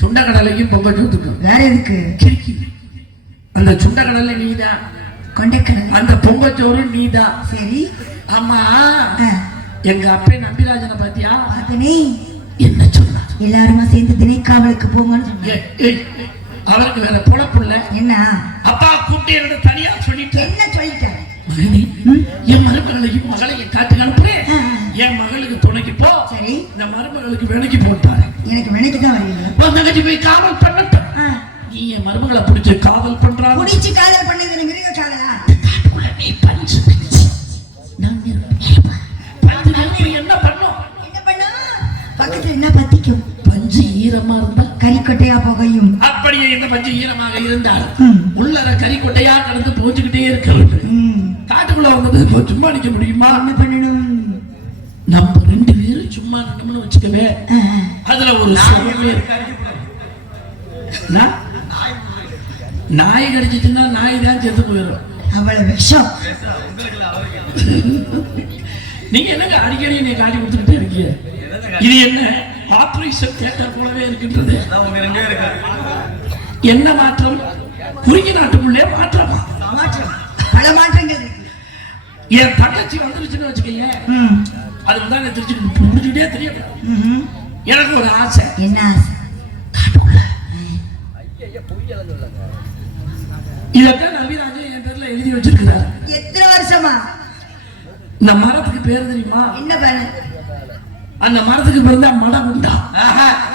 சுண்டக்கடலையும் பொங்கல் சுத்துக்கும். வேற எதுக்கு? அந்த சுண்டக்கடலை நீதான், கொண்டைக்கடலை அந்த பொங்கச்சோறு நீதான். சரி. ஆமா, எங்க அப்பே நம்பிராஜனை பாத்தியா? பார்த்தனே. என்ன சொன்னார்? எல்லாருமா சேர்ந்து திணைக்காவலுக்கு போங்கன்னு சொன்னார். அவருக்கு வேற பொழப்புள்ள. என்ன? அப்பா கூப்பிட்டு என்னோட தனியா சொல்லிட்டு என்ன சொல்லிட்டாரு? என் மருமகளையும் மகளையும் காட்டுக்கு அனுப்புறேன், என் மகளுக்கு துணைக்கு போ. சரி. இந்த மருமகளுக்கு வேலைக்கு போட்டாரு. எனக்கு வேலைக்கு தான் வரீங்க. தங்கச்சி போய் காவல் பண்ணட்டும். நீ என் மருமகளை பிடிச்சு காவல் பண்றா. பிடிச்சு காதல் பண்ணது மிருக காதலா? நீ பஞ்சு என்ன பண்ணும்? என்ன பண்ணும்? பக்கத்துல என்ன பத்திக்கும்? பஞ்சு ஈரமா இருந்தா கறிக்கொட்டையா புகையும். அப்படியே இந்த பஞ்சு ஈரமாக இருந்தால் உள்ளர கறிக்கொட்டையா கலந்து போச்சுக்கிட்டே இருக்கிறது. காட்டுக்குள்ள வந்தது சும்மா நிக்க முடியுமா? என்ன பண்ணணும்? நம்ம ரெண்டு பேரும் சும்மா நின்னோம்னு வச்சுக்கவே, அதுல ஒரு நாய் கடிச்சிட்டுன்னா நாய் தான் செத்து போயிடும். அவ்வளவு விஷம். நீங்க என்னங்க அடிக்கடி நீ காட்டி கொடுத்துக்கிட்டே இருக்கீங்க? இது என்ன ஆபரேஷன் தியேட்டர் போலவே இருக்கின்றது. என்ன மாற்றம்? குறுகி நாட்டுக்குள்ளே மாற்றமா மாற்றம் பல மாற்றங்கள் இருக்கு. என் தங்கச்சி வந்துருச்சுன்னு வச்சுக்கீங்க அதுக்கு தான் திருச்சி முடிச்சுட்டே தெரியும். எனக்கு ஒரு ஆசை. என்ன ஆசை? இதத்தான் நவீராஜன் என் பேர்ல எழுதி வச்சிருக்கிறார். எத்தனை வருஷமா? இந்த மரத்துக்கு பேர் தெரியுமா? என்ன பேரு? அந்த மரத்துக்கு பேர் தான் மடகுண்டா.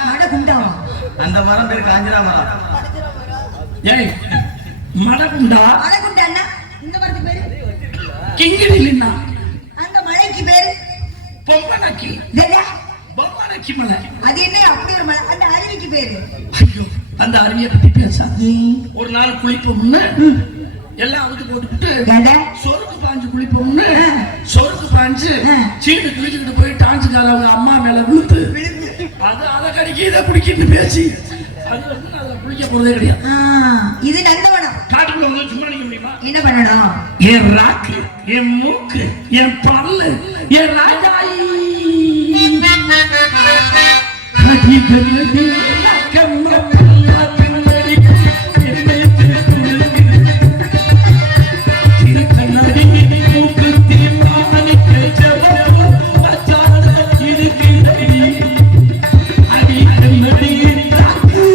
மடகுண்டாவா? அந்த மரம் பேர் காஞ்சிரா மரம். ஏய் மடகுண்டா. மடகுண்டான்னா இந்த மரத்துக்கு பேரு கிங்கிலின்னா. அந்த மலைக்கு பேரு பொம்மனக்கி. என்ன? பொம்மனக்கி மலை. அது என்ன அப்படி ஒரு மலை? அந்த அருவிக்கு பேரு? ஐயோ அந்த அருவியை பத்தி பேசாத. ஒரு நாள் குளிப்போம்னு எல்லாம் அவுத்து போட்டுக்கிட்டு சொருக்கு பாஞ்சு குளிப்போம்னு சொருக்கு பாஞ்சு சீடு கிழிச்சுக்கிட்டு போய் டான்ஸுக்காரவங்க அம்மா மேல விழுந்து அது அதை கடிக்க இதை குடிக்கிட்டு பேசி அது வந்து நான் அதை குளிக்க போறதே கிடையாது. இது நந்தவனம். காட்டுக்குள்ள வந்து சும்மா நிக்க முடியுமா? என்ன பண்ணணும்? என் ராக்கு, என் மூக்கு, என் பல்லு, என் ராஜாயி கடி கல்லடி நக்கம்மா பல்லா கண்ணடி என்னை திருக்குறளுக்கு திருக்கண்ணடி மூக்கு தீமானிக்க ஜபோ அச்சான இருக்கிறடி அடி கண்ணடி ராக்கு.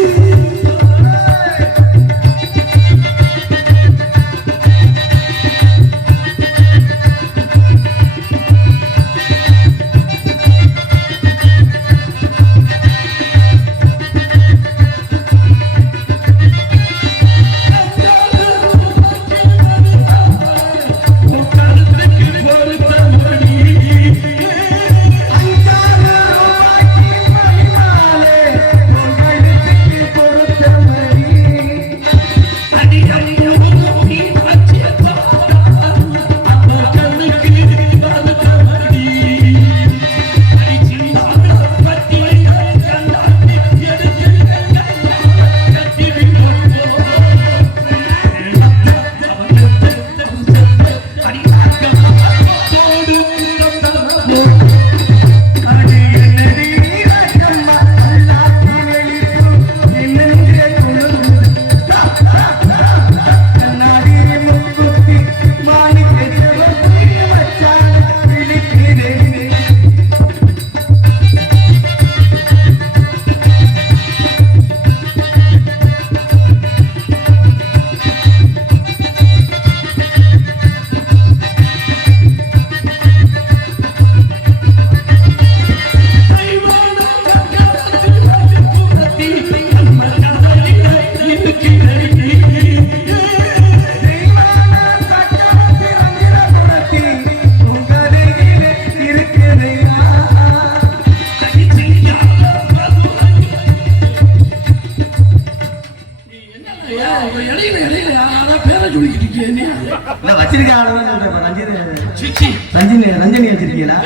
ரஞ்சனி வச்சிருக்கீங்களா?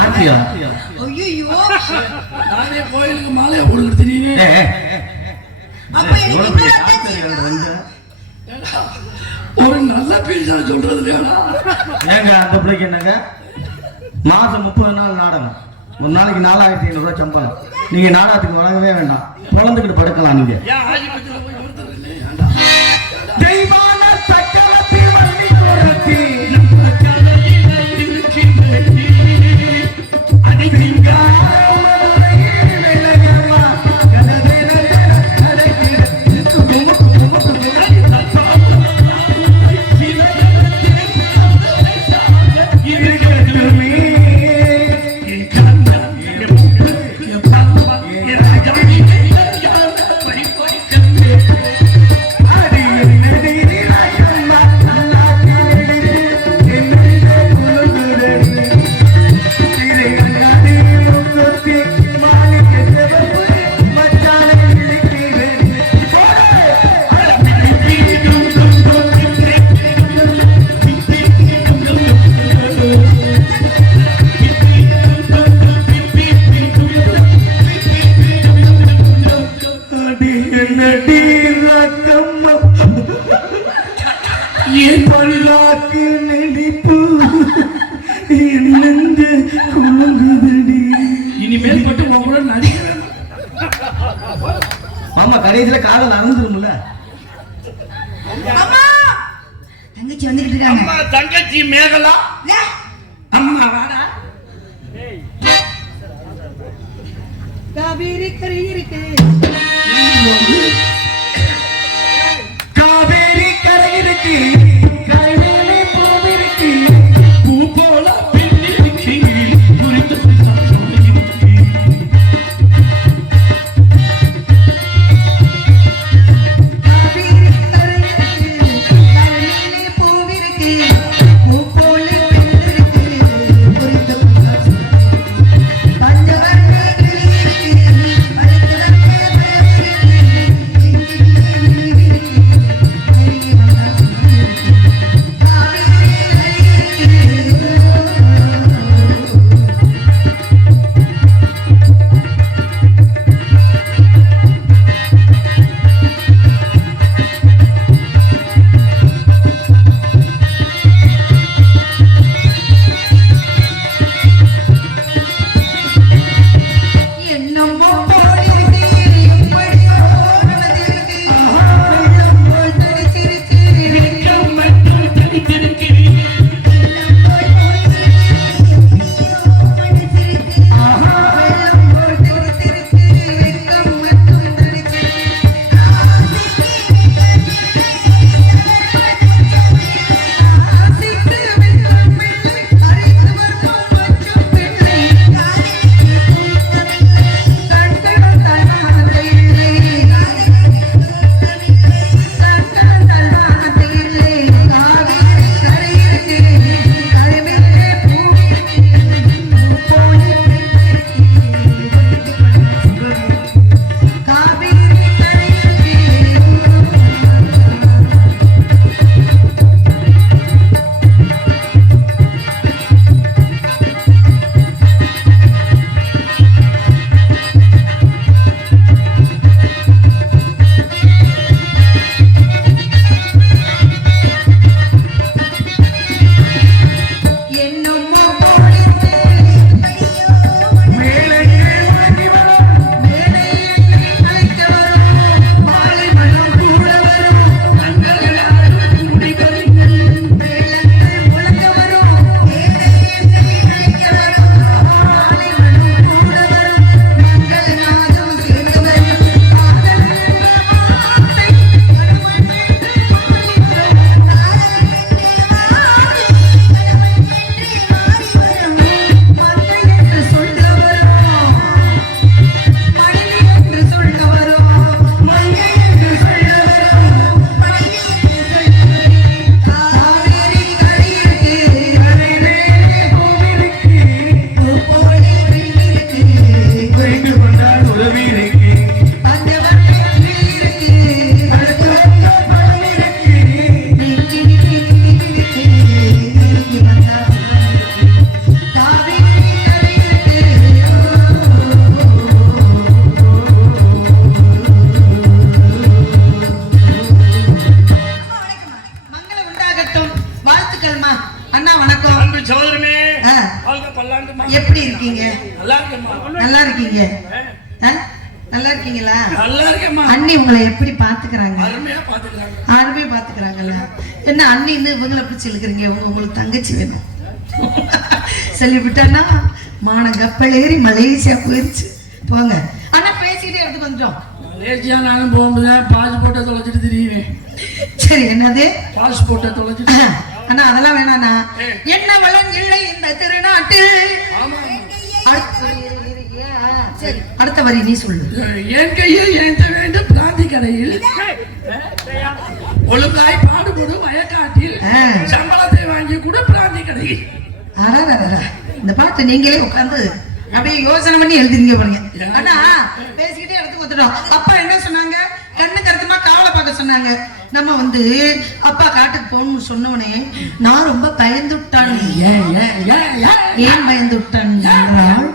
ஆர்த்தியா? ஐயோ நானே கோயிலுக்கு மாலையை போடுறது தெரியுது. அப்ப ஒரு நல்ல பீஸா சொல்றது ஏங்க அந்த பிள்ளைக்கு என்னங்க மாசம் 30 நாள் நாடகம், ஒரு நாளைக்கு 4500 ரூபாய் சம்பளம். நீங்க நாடகத்துக்கு வழங்கவே வேண்டாம், பொழந்துக்கிட்டு படுக்கலாம். நீங்க தெய்வான சக்கரத்தி வண்டி குரத்தி இனிமேல் பட்டு உங்களோட நடிக்கிறேன். மாமா கடைசியில காதல் நடந்துரும்ல. தங்கச்சி வந்துகிட்டு இருக்காங்க. அம்மா தங்கச்சி மேகலா. அம்மா வாடா. காவேரி கரை இருக்கு. காவேரி கரை இருக்கு, கரை மேலே பூவிருக்கு, பூ போல பின்னிருக்கு, குறித்து எப்படி இருக்கீங்க? நல்லா இருக்கீங்க? நல்லா இருக்கீங்களா? அண்ணி உங்களை எப்படி பாத்துக்கிறாங்க? அருமையா பாத்துக்கிறாங்கல்ல. என்ன அண்ணி இவங்களை பிடிச்சி இழுக்கிறீங்க? உங்களுக்கு தங்கச்சி வேணும் சொல்லிவிட்டானா மான கப்பல் ஏறி மலேசியா போயிருச்சு. போங்க அண்ணா, பேசிக்கிட்டே எடுத்து கொஞ்சம். மலேசியா நானும் போக முடியாது, பாஸ்போர்ட்டை தொலைச்சிட்டு தெரியுவேன். சரி, என்னது பாஸ்போர்ட்டை தொலைச்சிட்டு? அண்ணா அதெல்லாம் வேணாண்ணா. என்ன வளம் இல்லை இந்த திருநாட்டில். அடுத்த வரி நீ சொல்லு. என் கையில் ஏந்த வேண்டும் பிராந்தி கடையில், ஒழுங்காய் பாடுபடும் வயக்காட்டில், சம்பளத்தை வாங்கி கூட பிராந்தி கடையில். இந்த பாட்டு நீங்களே உட்கார்ந்து அப்படியே யோசனை பண்ணி எழுதுறீங்க பாருங்க. ஆனா பேசிக்கிட்டே எடுத்து கொடுத்துட்டோம். அப்பா என்ன சொன்னாங்க? கண்ணு கருத்துமா காவலை பார்க்க சொன்னாங்க. நம்ம அப்பா காட்டுக்கு போகணும்னு சொன்னோடனே நான் ரொம்ப பயந்துட்டான். ஏன் பயந்துட்டான் என்றால்,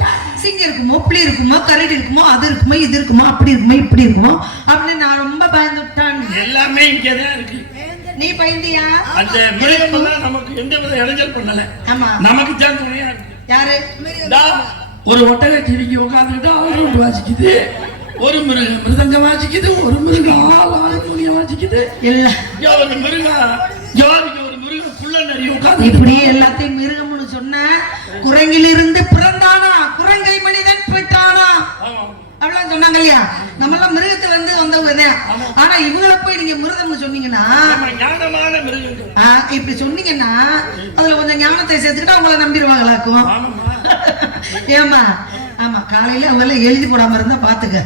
சிங்கம் இருக்குமோ, புலி இருக்குமோ, கரடி இருக்குமோ, அது இருக்குமோ, இது இருக்குமோ, அப்படி இருக்குமோ, இப்படி இருக்குமோ அப்படின்னு நான் ரொம்ப பயந்துட்டான். எல்லாமே இங்கதான் இருக்கு. நீ பயந்தியா? அந்த மிருகம் நமக்கு எந்த வித இடைஞ்சல் பண்ணல. ஆமா, நமக்கு தான் துணையா இருக்கு. யாரு? ஒரு ஒட்டகை டிவிக்கு உட்காந்துக்கிட்டு அவரு வாசிக்குது, ஒரு மிருகம் மிருதங்க வாசிக்குது, ஒரு மிருகம் ஆள் துணிய வாசிக்குது. இல்ல ஒரு மிருகம் யாருக்கு ஒரு மிருகம் இப்படியே எல்லாத்தையும் மிருகம்னு சொன்ன குரங்கிலிருந்து பிறந்தானா குரங்கை மனிதன் பெற்றானா அப்படிலாம் சொன்னாங்க இல்லையா? நம்ம எல்லாம் மிருகத்துல இருந்து வந்தவங்க. ஆனா இவங்களை போய் நீங்க மிருகம்னு சொன்னீங்கன்னா இப்படி சொன்னீங்கன்னா அதுல கொஞ்சம் ஞானத்தை சேர்த்துக்கிட்டு அவங்கள நம்பிடுவாங்களாக்கும். ஏமா ஆமா காலையில அவங்க எழுதி போடாம இருந்தா பாத்துக்க.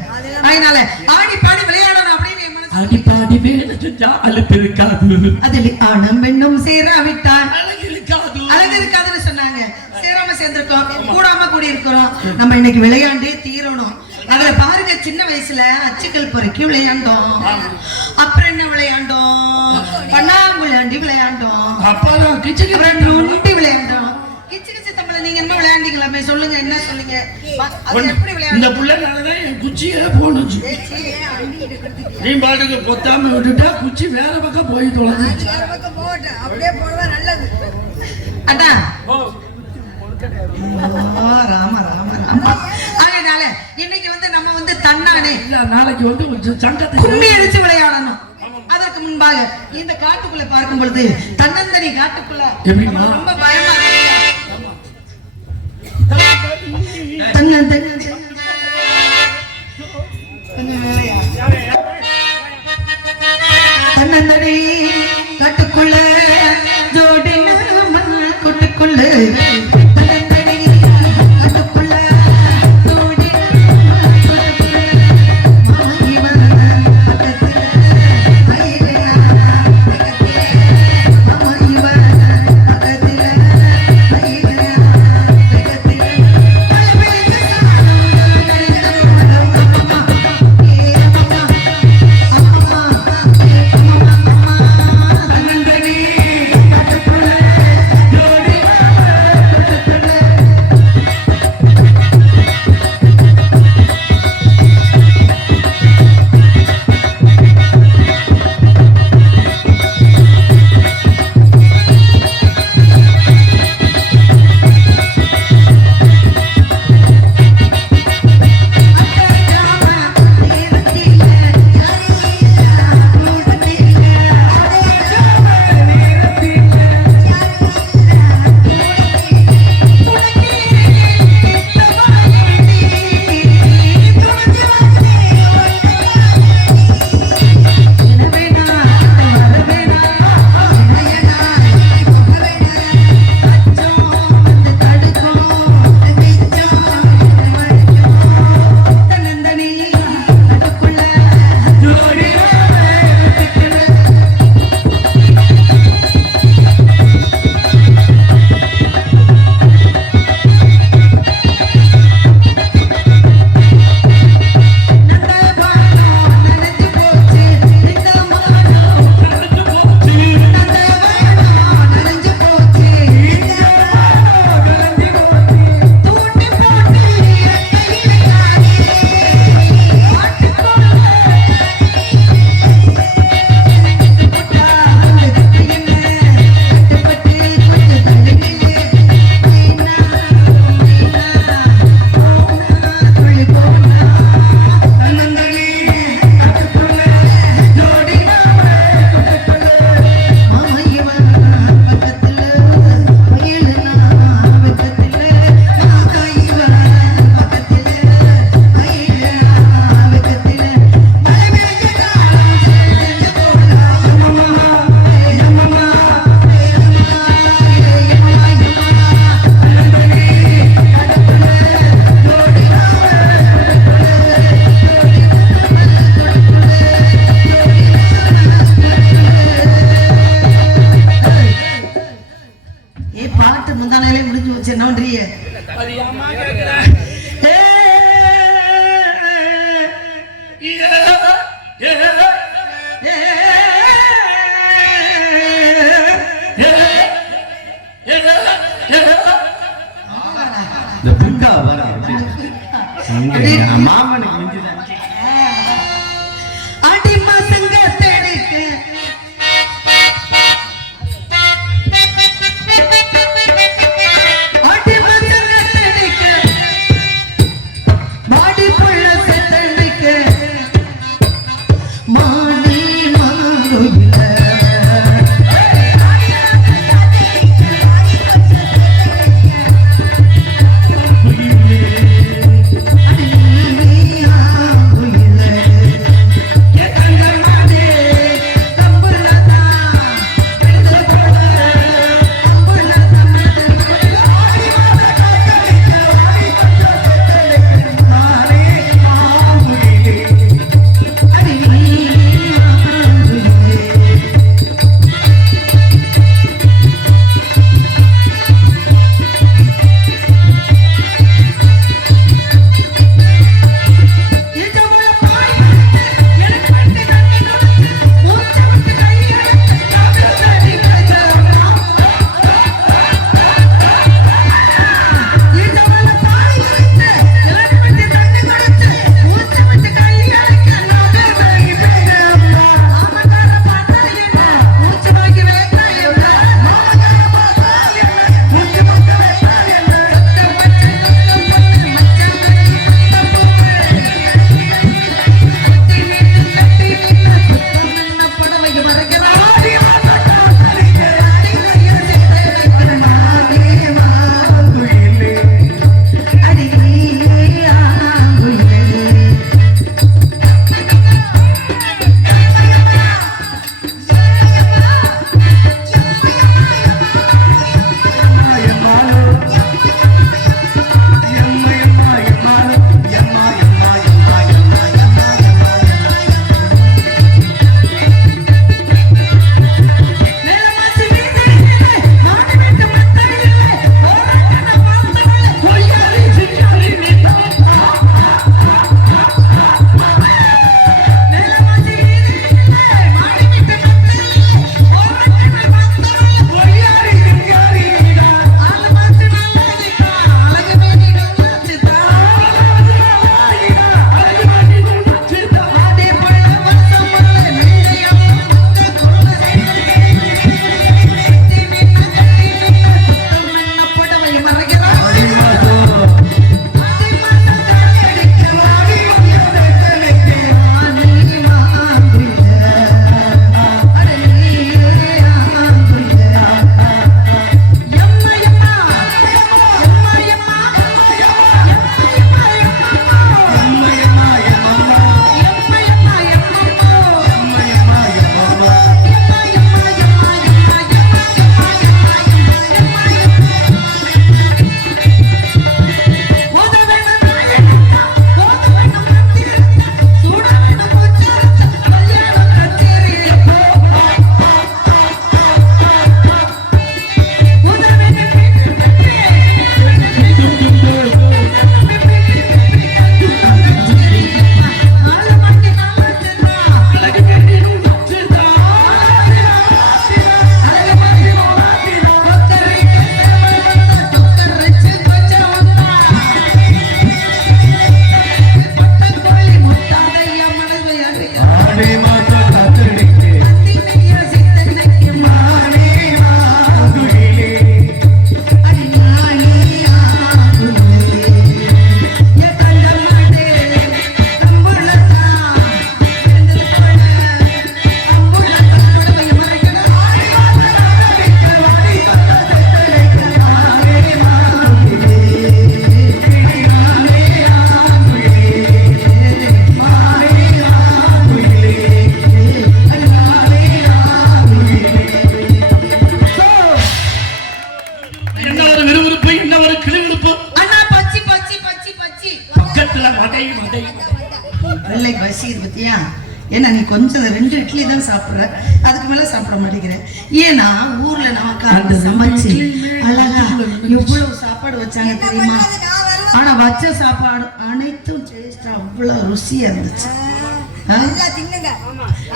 அதனால ஆடி பாடி விளையாடணும் அப்படின்னு ஆடி பாடி வேலை செஞ்சா அழுப்பு இருக்காது. அதில் ஆணும் பெண்ணும் சேராவிட்டால் அழகு இருக்காதுன்னு சொன்னாங்க. சேராம சேர்ந்திருக்கோம், கூடாம கூடி இருக்கிறோம். நம்ம இன்னைக்கு விளையாண்டே தீரணும். அதுல பாருங்க சின்ன வயசுல அச்சுக்கள் பொறுக்கி விளையாண்டோம். அப்புறம் என்ன விளையாண்டோம்? பன்னாங்குழாண்டி விளையாண்டோம். அப்புறம் நொண்டி விளையாண்டோம். கிச்சு கிச்சு தமிழ நீங்க என்ன விளையாண்டீங்களாமே சொல்லுங்க, என்ன சொல்லுங்க? எப்படி விளையாண்டு? இந்த புள்ளனாலதான் என் குச்சியே போனுச்சு. நீ பாட்டுக்கு பொத்தாம விட்டுட்டா குச்சி வேற பக்கம் போய் தொலைஞ்சிச்சு. அப்படியே போடுவா நல்லது. அதான் ராம ராம ராம. அதனால இன்னைக்கு வந்து நம்ம வந்து தன்னானே நாளைக்கு வந்து கொஞ்சம் சங்கத்தை கும்மி அடிச்சு விளையாடணும். அதற்கு முன்பாக இந்த காட்டுக்குள்ள பார்க்கும் பொழுது தன்னந்தனி காட்டுக்குள்ள ரொம்ப பயமா இருக்கு. தன்னந்தனி காட்டுக்குள்ள ஜோடி கூட்டுக்குள்ள மாமனுக்கு பசிக்குது பத்தியா? ஏன்னா நீ கொஞ்சம் 2 இட்லி தான் சாப்பிட்ற, அதுக்கு மேல சாப்பிட மாட்டேங்கிற. ஏன்னா ஊர்ல நமக்கு சமைச்சு அழகா எவ்வளவு சாப்பாடு வச்சாங்க தெரியுமா? ஆனா வச்ச சாப்பாடு அனைத்தும் டேஸ்டா அவ்வளவு ருசியா இருந்துச்சு. நல்லா தின்னுங்க.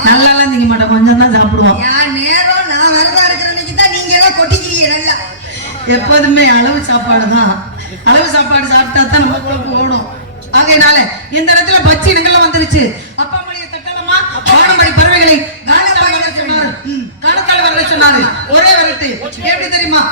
நல்லாலாம் திங்க மாட்டோம், கொஞ்சம் தான் சாப்பிடுவோம். என் நேரம் நான் வரதா இருக்கிற அன்னைக்கு தான் நீங்க எல்லாம் கொட்டிக்கிறீங்க நல்லா. எப்போதுமே அளவு சாப்பாடு தான். அளவு சாப்பாடு சாப்பிட்டா தான் நம்ம குழம்பு ஓடும். ஆகையினால இந்த இடத்துல பச்சை இனங்கள்லாம் வந்துருச்சு. அப்பா மொழியை தட்டலமா, வானமணி பறவைகளை கானத்தால் வர சொன்னாரு. கானத்தால் வர சொன்னாரு. ஒரே வரட்டு எப்படி தெரியுமா?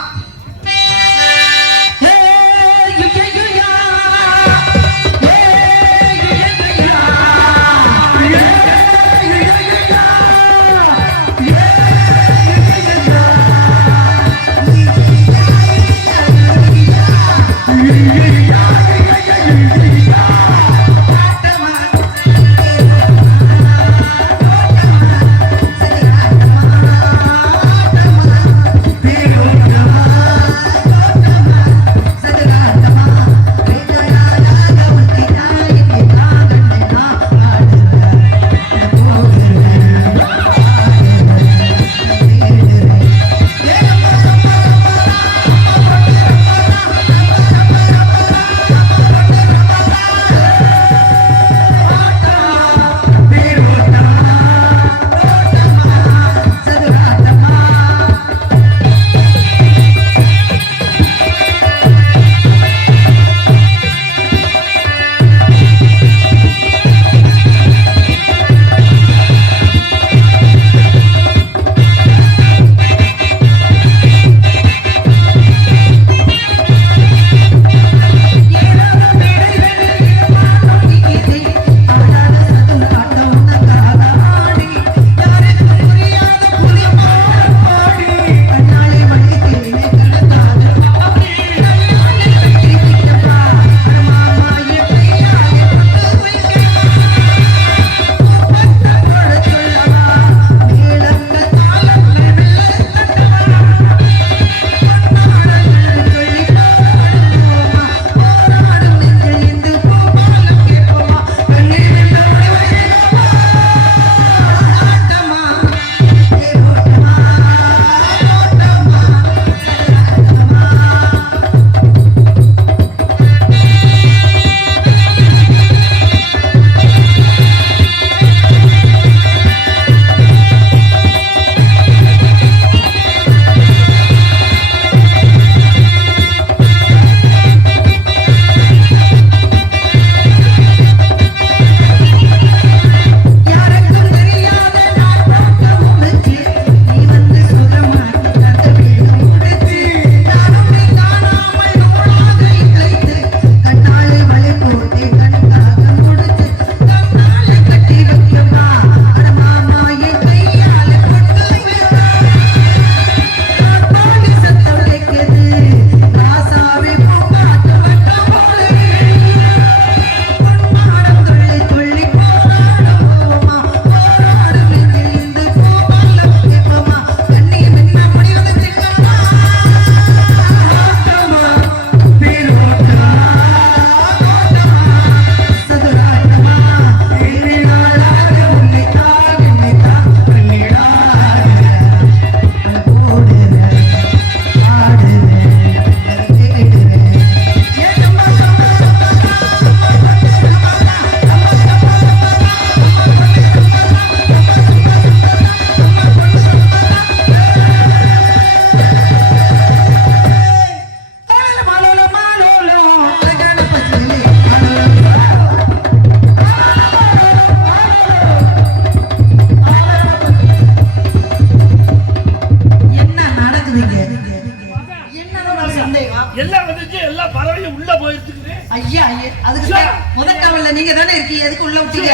ஐயா அதுக்கு முதக்காவல்ல நீங்க தானே இருக்கீங்க, எதுக்கு உள்ள விட்டீங்க?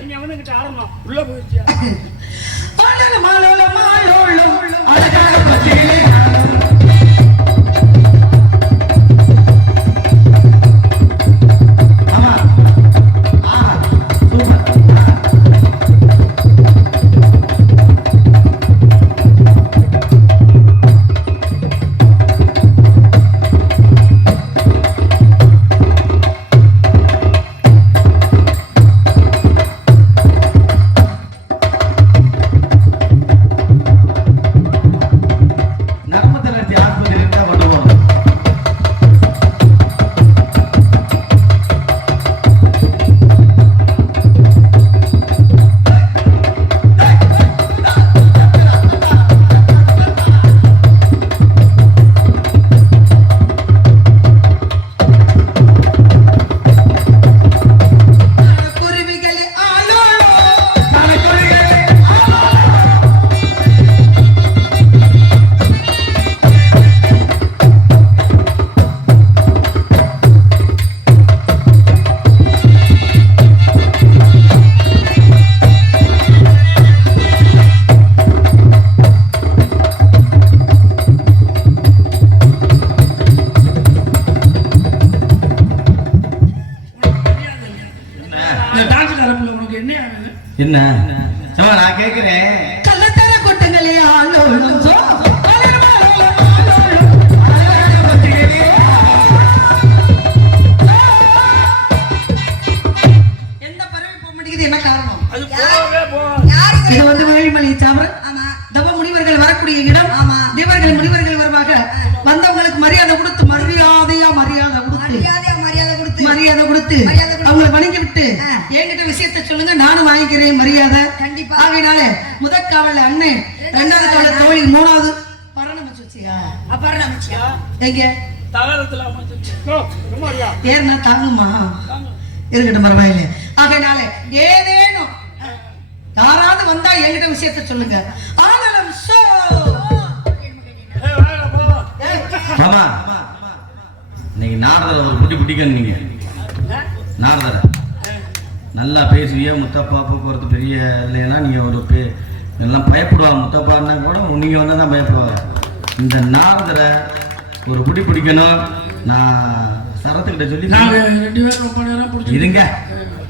நீங்க வந்து கிட்ட ஆரம்பம் உள்ள போயிருச்சியா? மாலோல மாலோல மாலோல அழகான பச்சையிலே என்ன சும்மா நான் கேட்கிறேன். கள்ளத்தர கொட்டுங்களே ஆளோளும் சோ எந்த பறவை போக மாட்டேங்குது, என்ன காரணம்? அது போகவே போகாது. யாரு இது? இது வந்து வேலிமலை சாமரம். ஆமா. தவ முனிவர்கள் வரக்கூடிய இடம். ஆமா. தேவர்கள் முனிவர்கள் வருவாங்க. வந்தவங்களுக்கு மரியாதை கொடுத்து மரியாதை கொடுத்து மரியாதை கொடுத்து அவங்களை வணங்கி விட்டு என்கிட்ட விஷயத்தை சொல்லுங்க, நானும் வாங்கிக்கிறேன் மரியாதை. கண்டிப்பா. ஆகையினால முதல் காவல் அண்ணன், இரண்டாவது காவல் தோழி, மூணாவது பரணம் வச்சியா அப்புறம் நமச்சியா எங்க தகரத்துல அமைச்சிருக்கோம். ஏன்னா தாங்குமா இருக்கட்டும், பரவாயில்லை. ஆகையினால ஏதேனும் யாராவது வந்தா என்கிட்ட விஷயத்தை சொல்லுங்க. ஆனலம் சோ மாமா இன்னைக்கு நாரதரை ஒரு புட்டி பிடிக்கணும். நீங்க நாரதரை நல்லா பேசுவிய. முத்தப்பா போக்குவரத்து பெரிய இல்லைன்னா நீங்க ஒரு எல்லாம் பயப்படுவாங்க. முத்தப்பான்னா கூட நீங்க வந்தா தான் பயப்படுவாங்க. இந்த நாரதரை ஒரு புட்டி பிடிக்கணும். நான் சரத்துக்கிட்ட சொல்லி நாங்க 2 பேரும் ரொம்ப நேரம் பிடிச்சி இருங்க,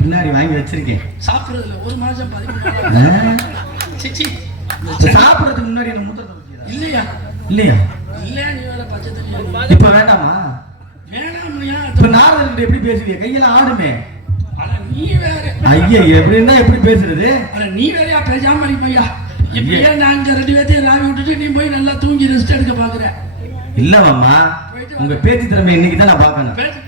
பின்னாடி வாங்கி வச்சிருக்கேன். சாப்பிடுறதுல 1 மாசம் 13 சிச்சி சாப்பிடறதுக்கு முன்னாடி என்ன மூத்திரத்தை குடிக்கிறதா? இல்லையா இல்லையா? இல்லையா? நீ வேற பச்சை தண்ணி இப்ப வேண்டாமா? வேணாம்யா. இப்ப நாரதர்கிட்ட எப்படி பேசுவீங்க? கையெல்லாம் ஆடுமே. அட நீ வேற. ஐயா எப்படின்னா எப்படி பேசுறது? அட நீ வேறயா பேசாம இருப்பையா. இப்படியே நாங்க 2 பேர்த்தையும் ராவி விட்டுட்டு நீ போய் நல்லா தூங்கி ரெஸ்ட் எடுக்க பாக்குற. இல்ல மாமா, உங்க பேச்சு திறமை இன்னைக்கு தான் நான் பாக்கணும். பேச்சு